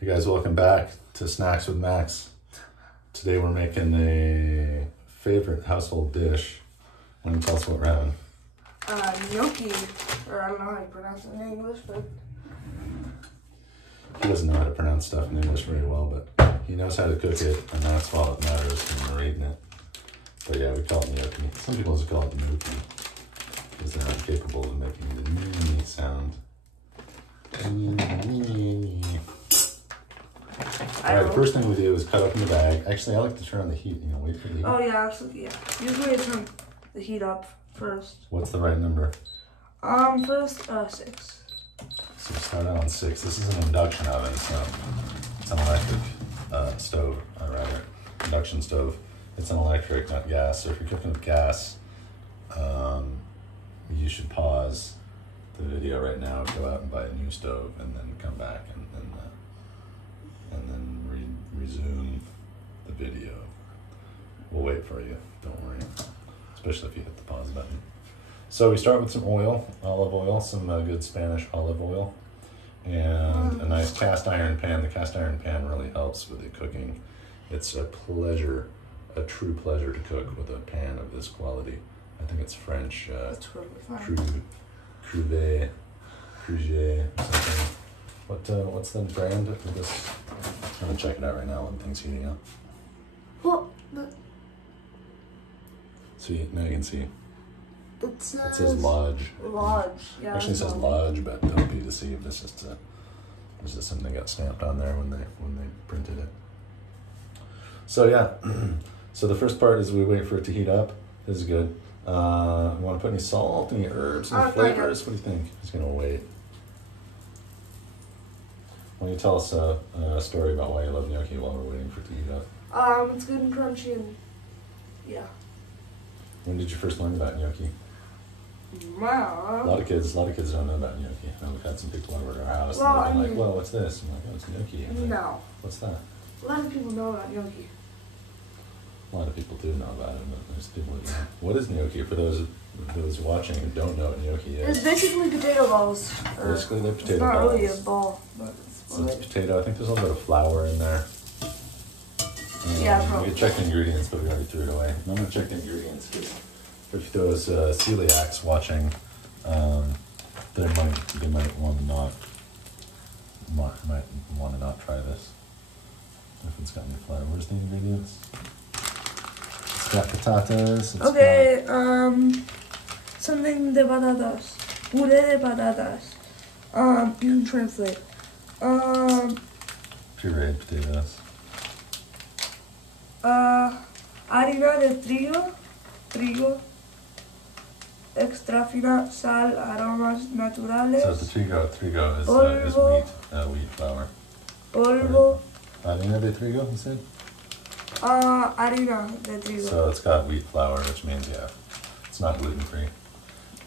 Hey guys, welcome back to Snacks with Max. Today we're making a favorite household dish. Why don't you tell us what we're having? Gnocchi, or I don't know how you pronounce it in English, but... He doesn't know how to pronounce stuff in English very well, but he knows how to cook it, and that's all that matters when we're eating it. But yeah, we call it gnocchi. Some people also call it gnocchi, because they're not capable of making the gnocchi sound. Alright, the first thing we do is cut open the bag. Actually, I like to turn on the heat, wait for the heat. Oh yeah, absolutely, yeah. Usually I turn the heat up first. What's the right number? First, 6. So we start out on 6. This is an induction oven, so it's an electric stove, or rather, induction stove. It's an electric, not gas. So if you're cooking with gas, you should pause the video right now, go out and buy a new stove, and then come back and then resume the video. We'll wait for you, don't worry, especially if you hit the pause button. So we start with some oil, olive oil, some good Spanish olive oil, and a nice cast iron pan. The cast iron pan really helps with the cooking. It's a pleasure, a true pleasure to cook with a pan of this quality. I think it's French, Cruvet, Cruget, something. What's the brand of this? I'm gonna check it out right now when things heating up. Well, So now you can see. it says Lodge. Lodge, yeah. Actually, it says Lodge, but don't be deceived. This is something that got stamped on there when they printed it. So yeah, so the first part is we wait for it to heat up. This is good. You want to put any salt, any herbs, any flavors? What do you think? He's gonna wait. Why don't you tell us a story about why you love gnocchi while we're waiting for it to heat up? It's good and crunchy and, yeah. When did you first learn about gnocchi? Wow. A lot of kids don't know about gnocchi. We've had some people over at our house and they've been like, well, what's this? I'm like, oh, it's gnocchi. And No. like, what's that? A lot of people know about gnocchi. A lot of people do know about it, but there's people that don't. What is gnocchi? For those watching who don't know what gnocchi is. It's basically potato balls. Basically, they're potato balls. It's not balls. really a ball, but It's potato. I think there's a little bit of flour in there. Yeah, probably. We could check the ingredients, but we already threw it away. And I'm going to check the ingredients because for those celiacs watching, they might want to not try this. If it's got any flour. Where's the ingredients? It's got potatoes. Okay, something de patatas. Puré de patatas. You can translate. Pureed potatoes. Harina de trigo, extra fina, sal, aromas naturales. So the trigo is wheat flour. Polvo. Harina de trigo, you said? Harina de trigo. So it's got wheat flour, which means, yeah, it's not gluten-free.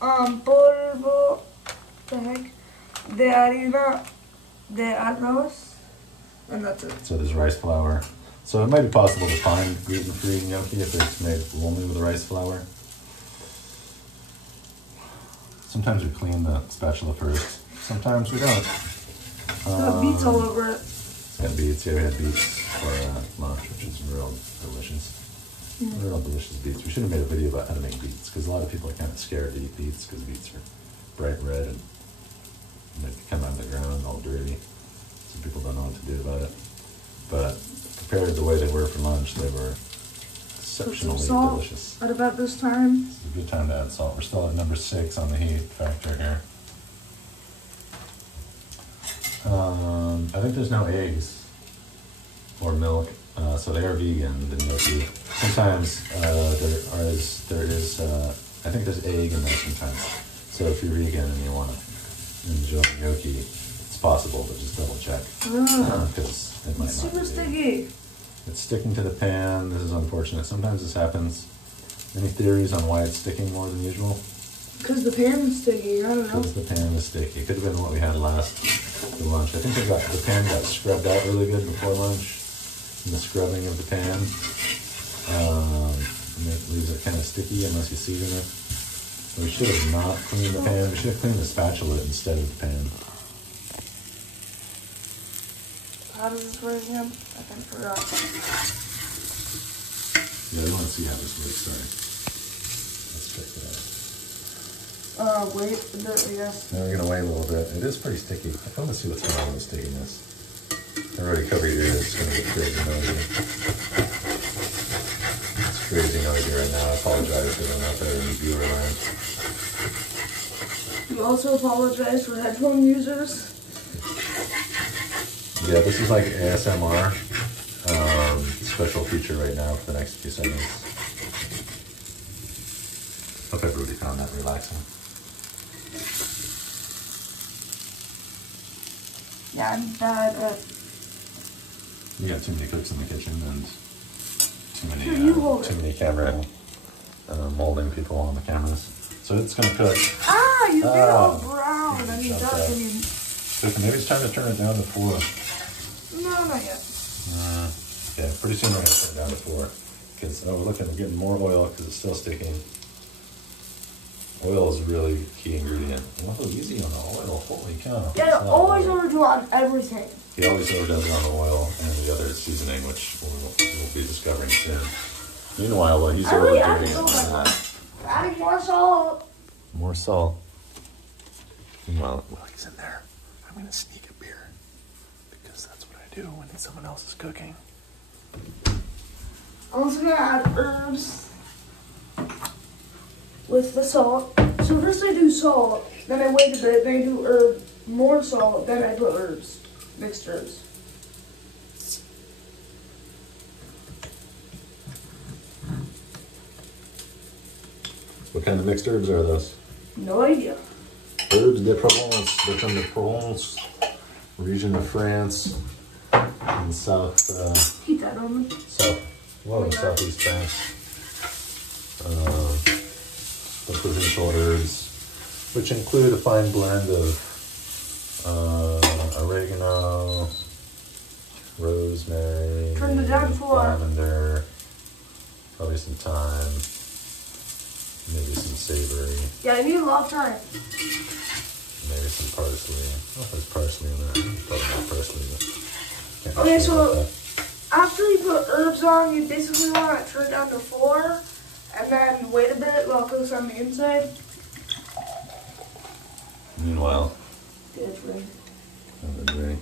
Polvo, the heck, de harina de arroz, and that's it. So there's rice flour. So it might be possible to find gluten-free gnocchi if it's made only with rice flour. Sometimes we clean the spatula first. Sometimes we don't. It's got beets all over it. It's got beets. Yeah, we had beets for lunch, which is real delicious. Real delicious beets. We should have made a video about how to make beets, because a lot of people are kind of scared to eat beets because beets are bright red and they come out of the ground all dirty. So people don't know what to do about it. But prepared the way they were for lunch, they were exceptionally delicious. At about this time. It's a good time to add salt. We're still at number 6 on the heat factor here. I think there's no eggs or milk, so they are vegan, the gnocchi. Sometimes there is I think there's egg in there sometimes. So if you're vegan and you want to enjoy gnocchi, it's possible, but just double check. Because it might not be super sticky. It's sticking to the pan. This is unfortunate. Sometimes this happens. Any theories on why it's sticking more than usual? Because the pan is sticky, I don't know. Because the pan is sticky. It could have been what we had last for lunch. I think the pan got scrubbed out really good before lunch. And the scrubbing of the pan. And it leaves it kind of sticky unless you season it. We should have not cleaned the pan. We should have cleaned the spatula instead of the pan. How does this work again? I kind of forgot. Yeah, I want to see how this works. Sorry. Let's check it out. Wait a bit, I guess. Now we're going to wait a little bit. It is pretty sticky. I want to see what's going on with the stickiness. I already covered your ears. It's going to get crazy noisy. It's crazy noisy right now. I apologize because I'm not there in viewer land. We also apologize for headphone users. Yeah, this is like ASMR special feature right now for the next few seconds. Hope everybody found that relaxing. Yeah, I'm bad at... You got too many cooks in the kitchen and too many camera molding people on the cameras. So it's going to cook. Ah, you get all brown and you don't even... So maybe it's time to turn it down to 4. No, not yet. Yeah, pretty soon we're going to turn it down to 4. Because we're getting more oil because it's still sticking. Oil is a really key ingredient. Wow, easy on the oil. Holy cow. Yeah, always overdo on everything. He always overdoes it on the oil and the other seasoning, which we'll be discovering soon. Meanwhile, while he's overdoing it, adding more salt. more salt. Meanwhile, while he's in there, I'm going to sneak a beer. Because that's what I do when someone else is cooking. I'm also going to add herbs with the salt. So first I do salt, then I wait a bit, then I do more salt, then I put herbs, mixed herbs. What kind of mixed herbs are those? No idea. Herbes de Provence. They're from the Provence region of France in south. Keep that on me. Southeast France. The provincial herbs, which include a fine blend of oregano, rosemary, Turn it down to 4. lavender, probably some thyme, maybe some savory. Yeah, I need a lot of time. Maybe some parsley. I don't know if there's parsley in there. Probably not parsley, but Okay, so after you put herbs on, you basically want to turn it down to 4, and then wait a bit while it cooks on the inside. Meanwhile, Yeah, it's ready. have a drink.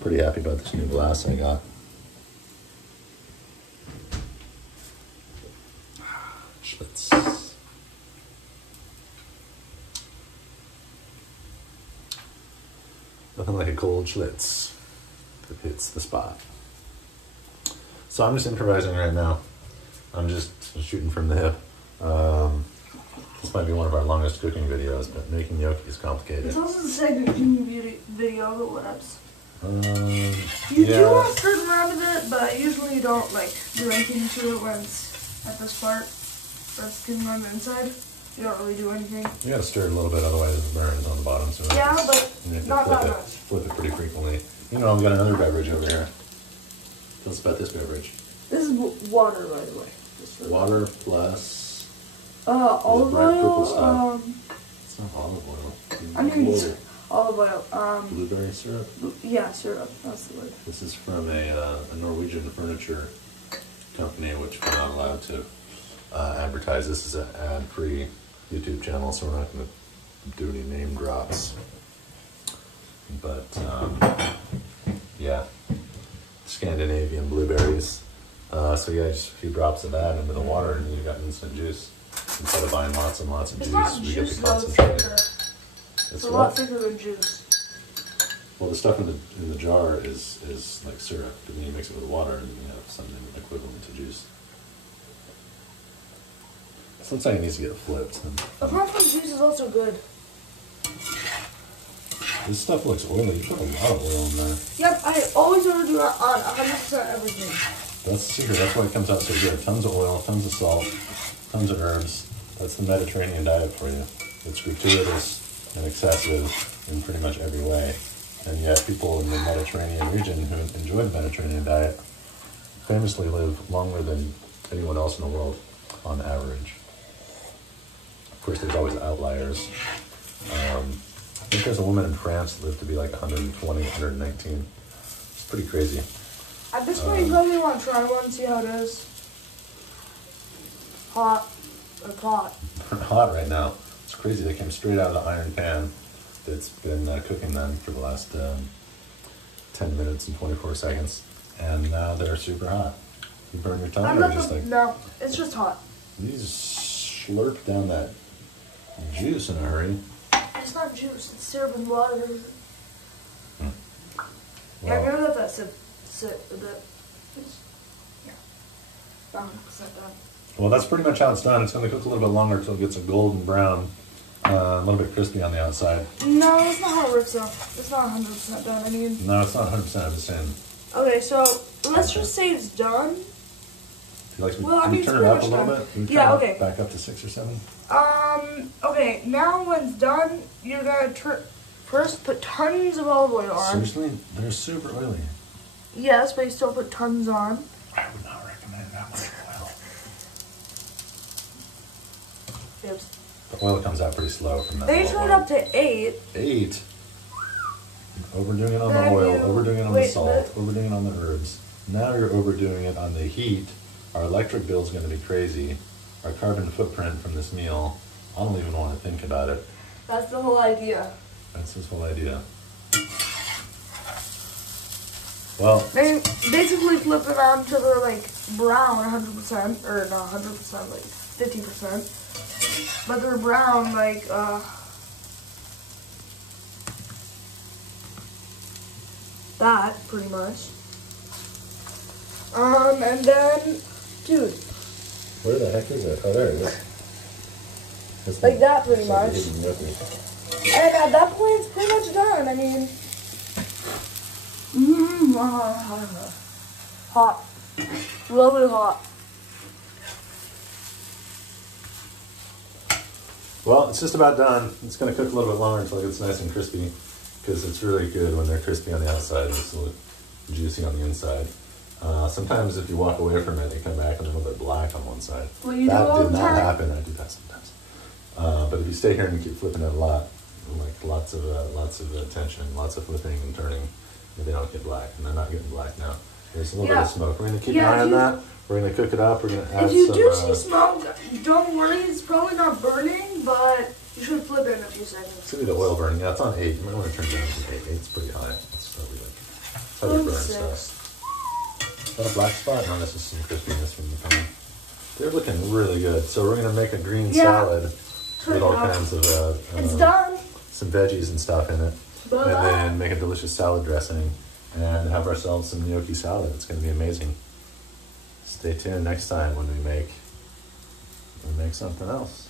Pretty happy about this new glass I got. Schlitz. Nothing like a cold Schlitz that hits the spot. So I'm just improvising right now. I'm just shooting from the hip. This might be one of our longest cooking videos, but making gnocchi is complicated. It's also the second cooking video, but whatevs. You do want to stir it around a bit, but usually you don't do anything to it when it's at this part. When it's cooking on the inside. You don't really do anything. You gotta stir it a little bit, otherwise it burns on the bottom. So yeah, but not that much. Flip it pretty frequently. You know, I've got another beverage over here. Tell us about this beverage. This is water, by the way. Water plus... olive oil. It's not olive oil. I mean, olive oil. Blueberry syrup? Yeah, syrup. That's the word. This is from a Norwegian furniture company, which we're not allowed to advertise. This is an ad-free YouTube channel, so we're not going to do any name drops. But, yeah, Scandinavian blueberries. So yeah, just a few drops of that into the water and you got instant juice. Instead of buying lots and lots of juice, we get the concentrated. It's a lot thicker than juice. Well, the stuff in the jar is like syrup, and then you mix it with water and you have something equivalent to juice. This looks like it needs to get flipped. Apart from juice is also good. This stuff looks oily. You put a lot of oil in there. Yep, I always overdo it on 100% everything. That's the secret. That's why it comes out so good. Tons of oil, tons of salt, tons of herbs. That's the Mediterranean diet for you. It's gratuitous and excessive in pretty much every way. And yet people in the Mediterranean region who enjoy the Mediterranean diet famously live longer than anyone else in the world. on average. Of course, there's always outliers. I think there's a woman in France that lived to be like 120, 119. It's pretty crazy. At this point, you probably want to try one and see how it is. Hot. It's hot. Hot right now. It's crazy. They came straight out of the iron pan that's been cooking them for the last 10 minutes and 24 seconds. And now they're super hot. You burn your tongue or just like... No, it's just hot. You just slurp down that juice in a hurry. It's not juice, it's syrup and water. Well, Yeah, I'm gonna let that sit a bit. Yeah. 100% done. well, that's pretty much how it's done. It's going to cook a little bit longer until it gets a golden brown, a little bit crispy on the outside. No, that's not how it works though. It's not 100% done. I mean... No, it's not 100%. I'm just saying. Okay, so let's just say it's done. Can you turn it up a little bit? Can you turn okay. it back up to 6 or 7? Okay, now when it's done, you're gonna first put tons of olive oil on. Seriously? They're super oily. Yes, but you still put tons on. I would not recommend that much oil. Oops. The oil comes out pretty slow from that. Then you turn it up to 8. 8? Overdoing it on Then the oil, you- overdoing it on wait, the salt, overdoing it on the herbs. Now you're overdoing it on the heat. Our electric bill is going to be crazy. Our carbon footprint from this meal, I don't even want to think about it. That's the whole idea. That's his whole idea. Well, They basically flip it on to the like brown 100%, or not 100%, like 50%. But they're brown like that pretty much. And then, dude, where the heck is it? Oh, there it is. It's like that pretty it's like much. a hidden gnocchi. And at that point, it's pretty much done. I mean, hot, lovely hot. Well, it's just about done. It's going to cook a little bit longer until it gets nice and crispy, because it's really good when they're crispy on the outside and it's a little juicy on the inside. Sometimes if you walk away from it, they come back a little bit black on one side. Well, you that do all did the not time. happen. I do that sometimes. But if you stay here and you keep flipping it a lot, like lots of attention, lots of flipping and turning, they don't get black, and they're not getting black now. There's a little bit of smoke. We're going to keep an eye on that. We're going to cook it up. We're going to add If you some... do see smoke, don't worry. It's probably not burning, but you should flip it in a few seconds. It's going to be the oil burning. Yeah, it's on 8. You might want to turn it down to 8. 8's pretty high. That's how we like it. That's how we burn 6. stuff. Is that a black spot? No, this is some crispiness from the pan. They're looking really good. So we're going to make a green salad with all kinds of... it's done. some veggies and stuff in it. Bye. And then make a delicious salad dressing and have ourselves some gnocchi salad. It's going to be amazing. Stay tuned next time when we make something else.